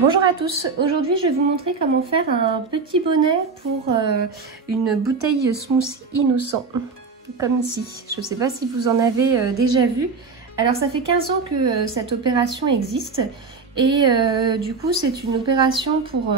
Bonjour à tous, aujourd'hui je vais vous montrer comment faire un petit bonnet pour une bouteille smoothie innocent, comme ici. Je ne sais pas si vous en avez déjà vu. Alors ça fait 15 ans que cette opération existe et du coup c'est une opération pour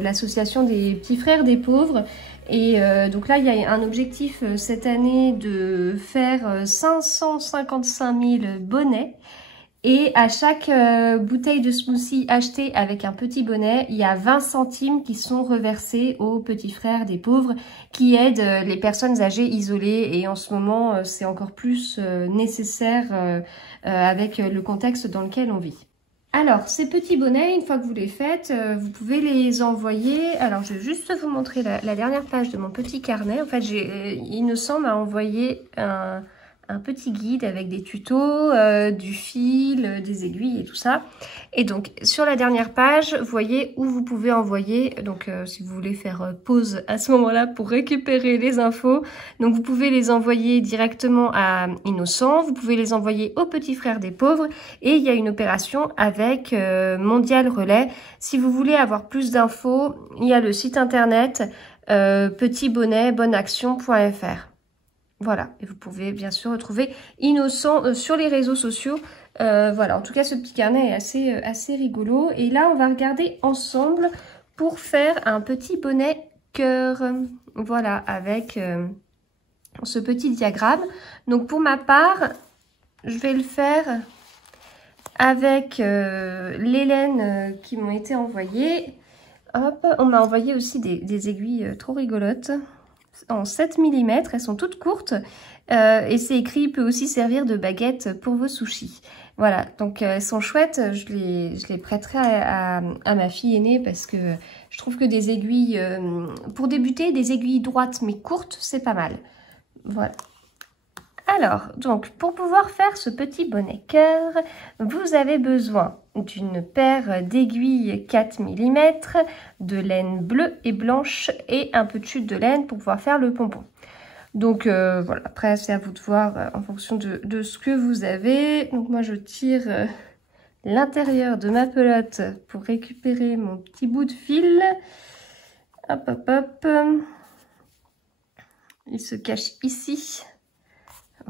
l'association des petits frères des pauvres. Et donc là il y a un objectif cette année de faire 555 000 bonnets. Et à chaque bouteille de smoothie achetée avec un petit bonnet, il y a 20 centimes qui sont reversés aux petits frères des pauvres qui aident les personnes âgées isolées. Et en ce moment, c'est encore plus nécessaire avec le contexte dans lequel on vit. Alors, ces petits bonnets, une fois que vous les faites, vous pouvez les envoyer. Alors, je vais juste vous montrer la dernière page de mon petit carnet. En fait, Innocent m'a envoyé un petit guide avec des tutos, du fil, des aiguilles et tout ça. Et donc, sur la dernière page, vous voyez où vous pouvez envoyer. Donc, si vous voulez faire pause à ce moment-là pour récupérer les infos. Donc, vous pouvez les envoyer directement à Innocent. Vous pouvez les envoyer aux petits frères des pauvres. Et il y a une opération avec Mondial Relais. Si vous voulez avoir plus d'infos, il y a le site internet petitbonnet.boneaction.fr. Voilà, et vous pouvez bien sûr retrouver Innocent sur les réseaux sociaux. Voilà, en tout cas, ce petit carnet est assez rigolo. Et là, on va regarder ensemble pour faire un petit bonnet cœur. Voilà, avec ce petit diagramme. Donc, pour ma part, je vais le faire avec les laines qui m'ont été envoyées. Hop, on m'a envoyé aussi des aiguilles trop rigolotes. En 7 mm, elles sont toutes courtes et c'est écrit « peut aussi servir de baguette pour vos sushis ». Voilà, donc elles sont chouettes, je les prêterai à ma fille aînée parce que je trouve que des aiguilles, pour débuter, des aiguilles droites mais courtes, c'est pas mal. Voilà. Alors, donc, pour pouvoir faire ce petit bonnet cœur, vous avez besoin d'une paire d'aiguilles 4 mm, de laine bleue et blanche et un peu de chute de laine pour pouvoir faire le pompon. Donc, voilà, après, c'est à vous de voir en fonction de ce que vous avez. Donc, moi, je tire l'intérieur de ma pelote pour récupérer mon petit bout de fil. Hop, hop, hop. Il se cache ici.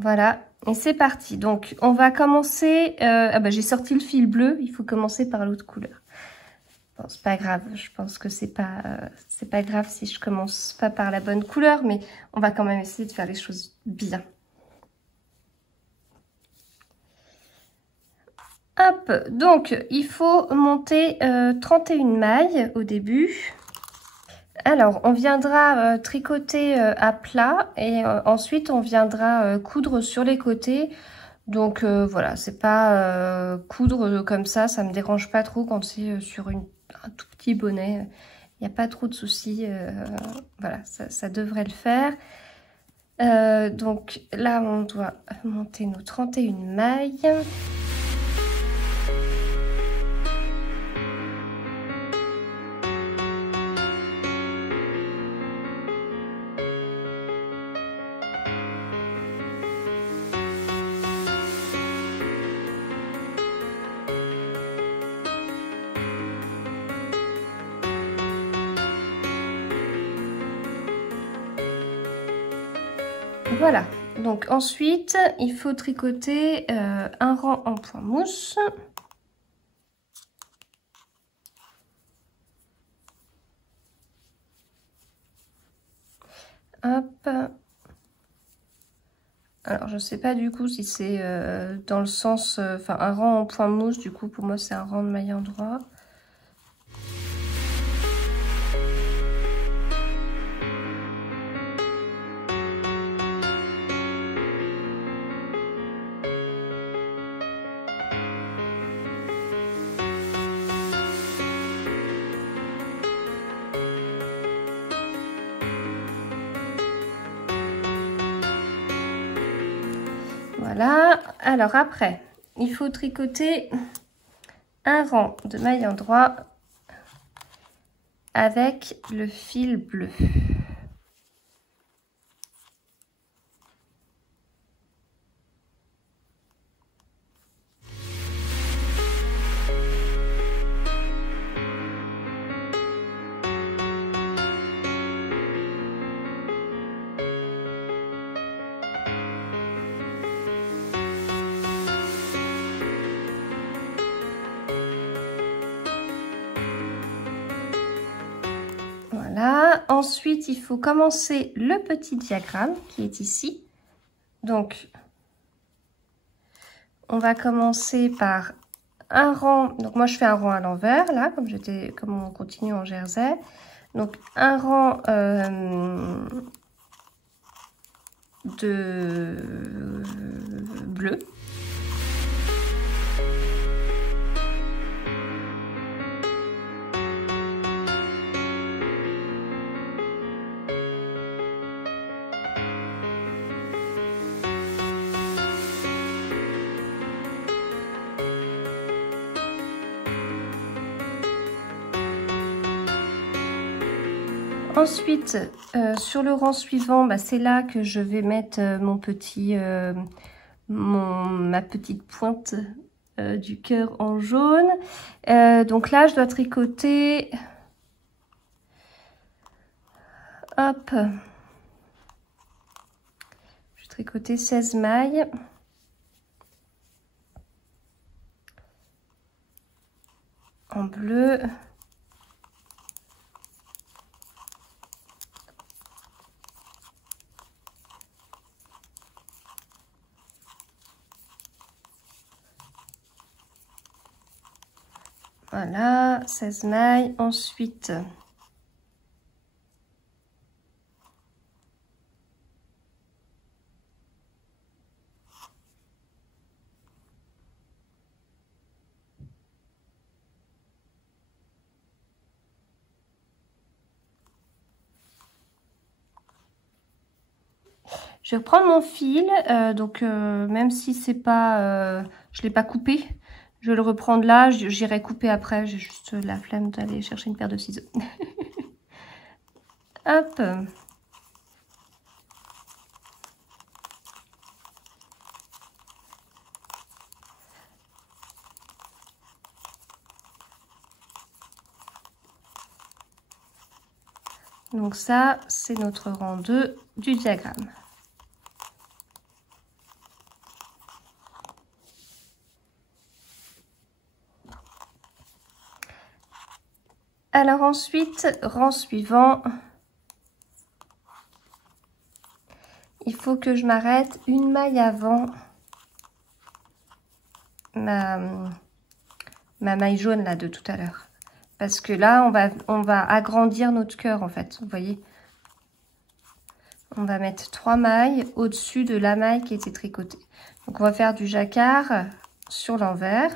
Voilà, et c'est parti. Donc, on va commencer... j'ai sorti le fil bleu, il faut commencer par l'autre couleur. Bon, c'est pas grave, je pense que c'est pas grave si je commence pas par la bonne couleur, mais on va quand même essayer de faire les choses bien. Hop, donc, il faut monter 31 mailles au début. Alors, on viendra tricoter à plat et ensuite on viendra coudre sur les côtés. Donc voilà, c'est pas coudre comme ça me dérange pas trop quand c'est sur un tout petit bonnet. Il n'y a pas trop de soucis. Voilà, ça devrait le faire. Donc là, on doit monter nos 31 mailles. Voilà, donc ensuite, il faut tricoter un rang en point mousse. Hop. Alors, je ne sais pas du coup si c'est dans le sens... Enfin, un rang en point mousse, du coup, pour moi, c'est un rang de maille endroit. Voilà, alors après, il faut tricoter un rang de maille endroit avec le fil bleu. Ensuite, il faut commencer le petit diagramme qui est ici. Donc, on va commencer par un rang. Donc, moi, je fais un rang à l'envers, là, comme on continue en jersey. Donc, un rang de bleu. Ensuite, sur le rang suivant, bah, c'est là que je vais mettre ma petite pointe du cœur en jaune. Donc là, je dois tricoter. Hop. Je vais tricoter 16 mailles. En bleu. Voilà, 16 mailles. Ensuite, je vais reprendre mon fil, même si c'est pas, je l'ai pas coupé, je vais le reprendre là, j'irai couper après, j'ai juste la flemme d'aller chercher une paire de ciseaux. Hop. Donc ça, c'est notre rang 2 du diagramme. Alors ensuite, rang suivant, il faut que je m'arrête une maille avant ma maille jaune là de tout à l'heure. Parce que là, on va agrandir notre cœur en fait, vous voyez. On va mettre 3 mailles au-dessus de la maille qui était tricotée. Donc on va faire du jacquard sur l'envers.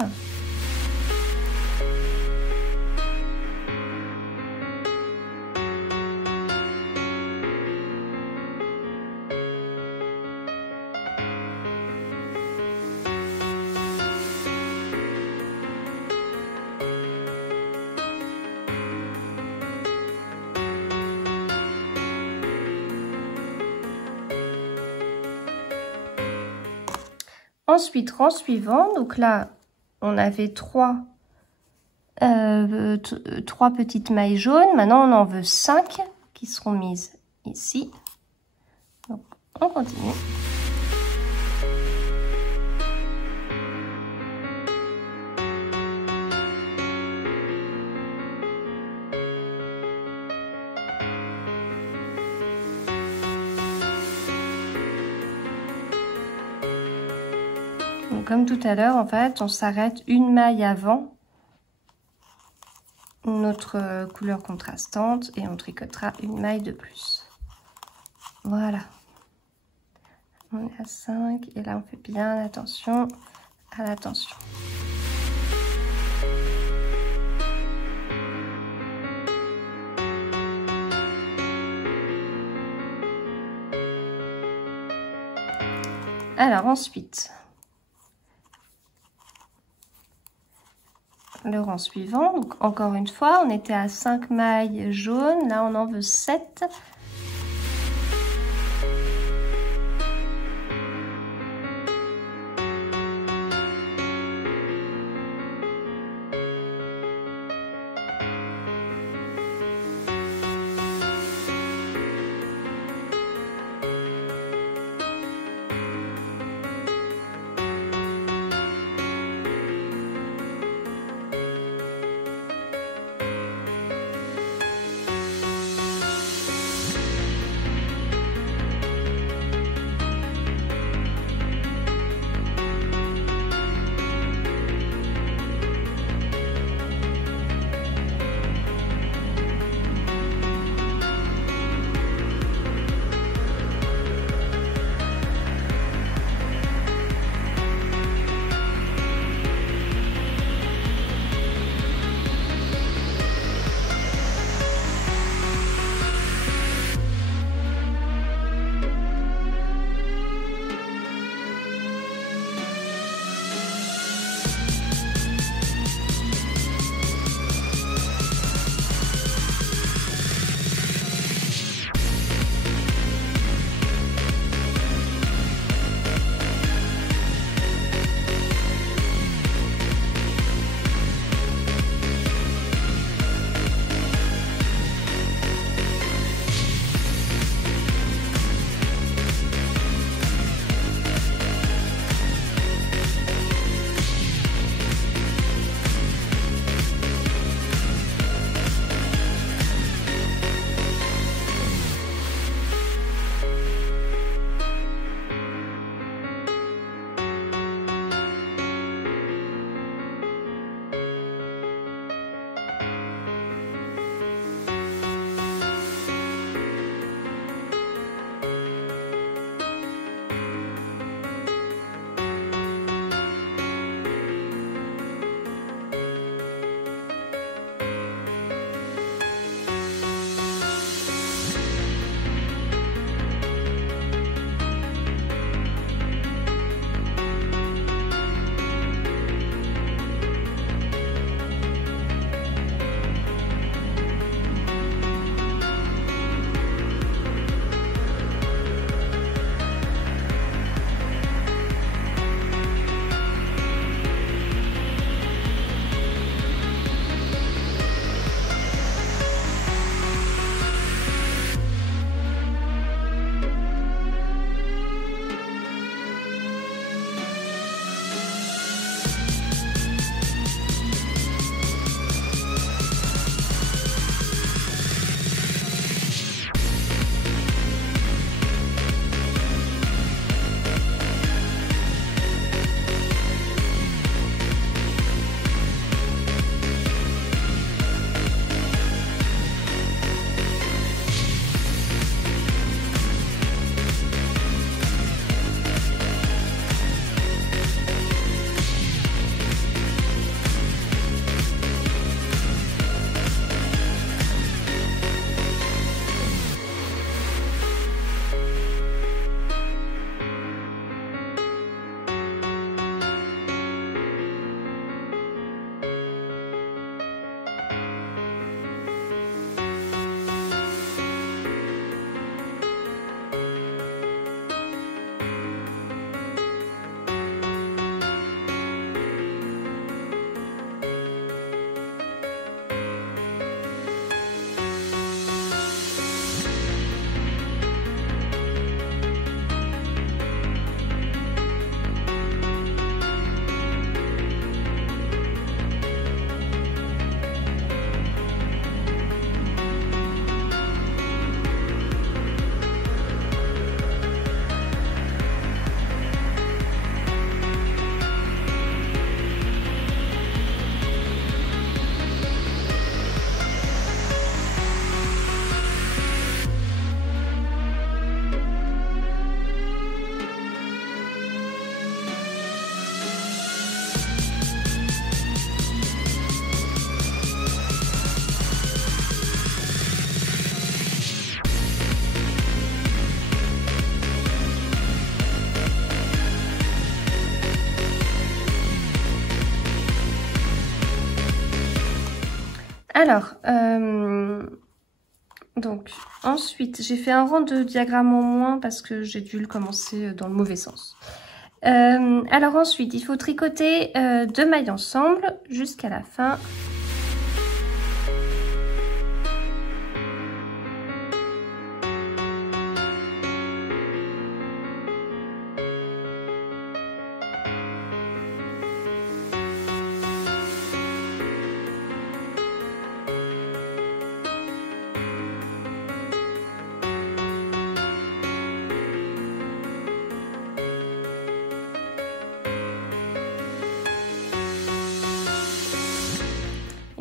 Ensuite, rang suivant, donc là, on avait 3 petites mailles jaunes. Maintenant, on en veut 5 qui seront mises ici. Donc, on continue. Comme tout à l'heure, en fait, on s'arrête une maille avant notre couleur contrastante et on tricotera une maille de plus. Voilà. On est à 5 et là, on fait bien attention à la tension. Alors ensuite, le rang suivant, donc encore une fois, on était à 5 mailles jaunes, là on en veut 7. Alors, donc ensuite, j'ai fait un rang de diagramme en moins parce que j'ai dû le commencer dans le mauvais sens. Alors ensuite, il faut tricoter 2 mailles ensemble jusqu'à la fin.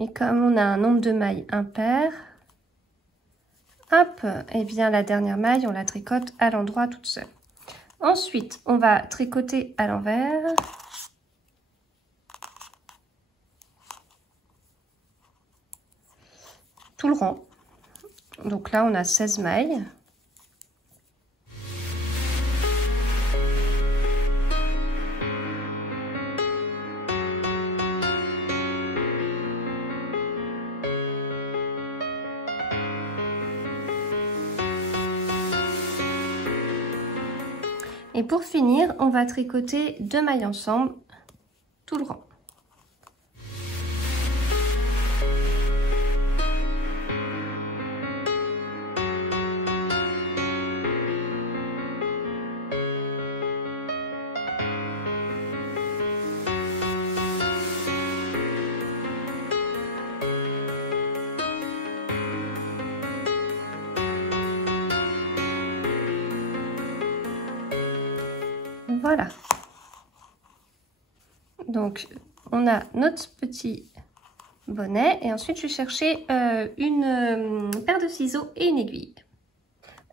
Et comme on a un nombre de mailles impair, hop, et bien la dernière maille, on la tricote à l'endroit toute seule. Ensuite, on va tricoter à l'envers. Tout le rang. Donc là, on a 16 mailles. Et pour finir, on va tricoter 2 mailles ensemble, tout le rang. Voilà. Donc, on a notre petit bonnet. Et ensuite, je vais chercher une paire de ciseaux et une aiguille.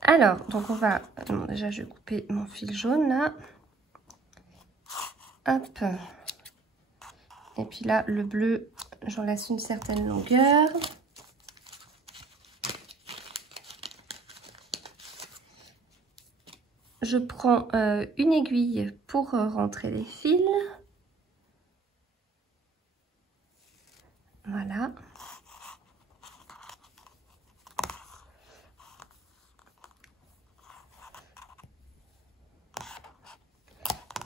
Alors, donc on va... Bon, déjà, je vais couper mon fil jaune, là. Hop. Et puis là, le bleu, j'en laisse une certaine longueur. Je prends une aiguille pour rentrer les fils. Voilà.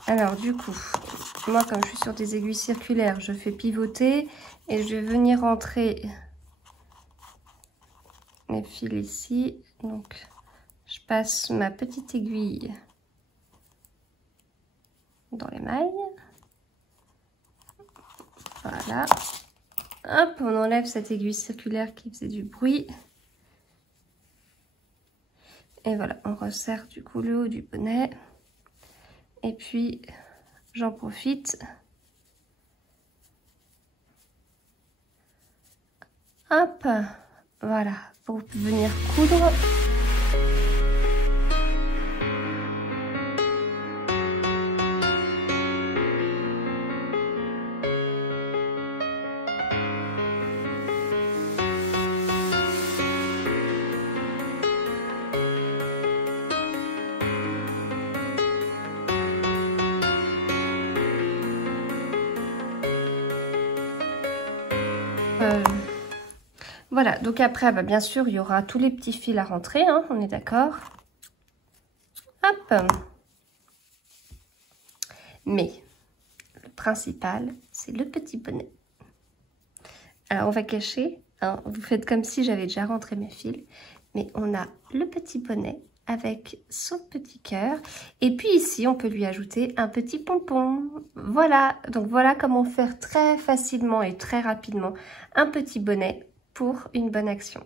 Alors du coup, moi comme je suis sur des aiguilles circulaires, je fais pivoter et je vais venir rentrer mes fils ici. Donc je passe ma petite aiguille dans les mailles. Voilà. Hop, on enlève cette aiguille circulaire qui faisait du bruit. Et voilà, on resserre du coup le haut du bonnet. Et puis, j'en profite. Hop, voilà, pour venir coudre. Voilà, donc après, bah, bien sûr, il y aura tous les petits fils à rentrer, hein, on est d'accord. Hop. Mais le principal, c'est le petit bonnet. Alors, on va cacher, hein, vous faites comme si j'avais déjà rentré mes fils, mais on a le petit bonnet avec son petit cœur. Et puis ici, on peut lui ajouter un petit pompon. Voilà, donc voilà comment faire très facilement et très rapidement un petit bonnet pour une bonne action.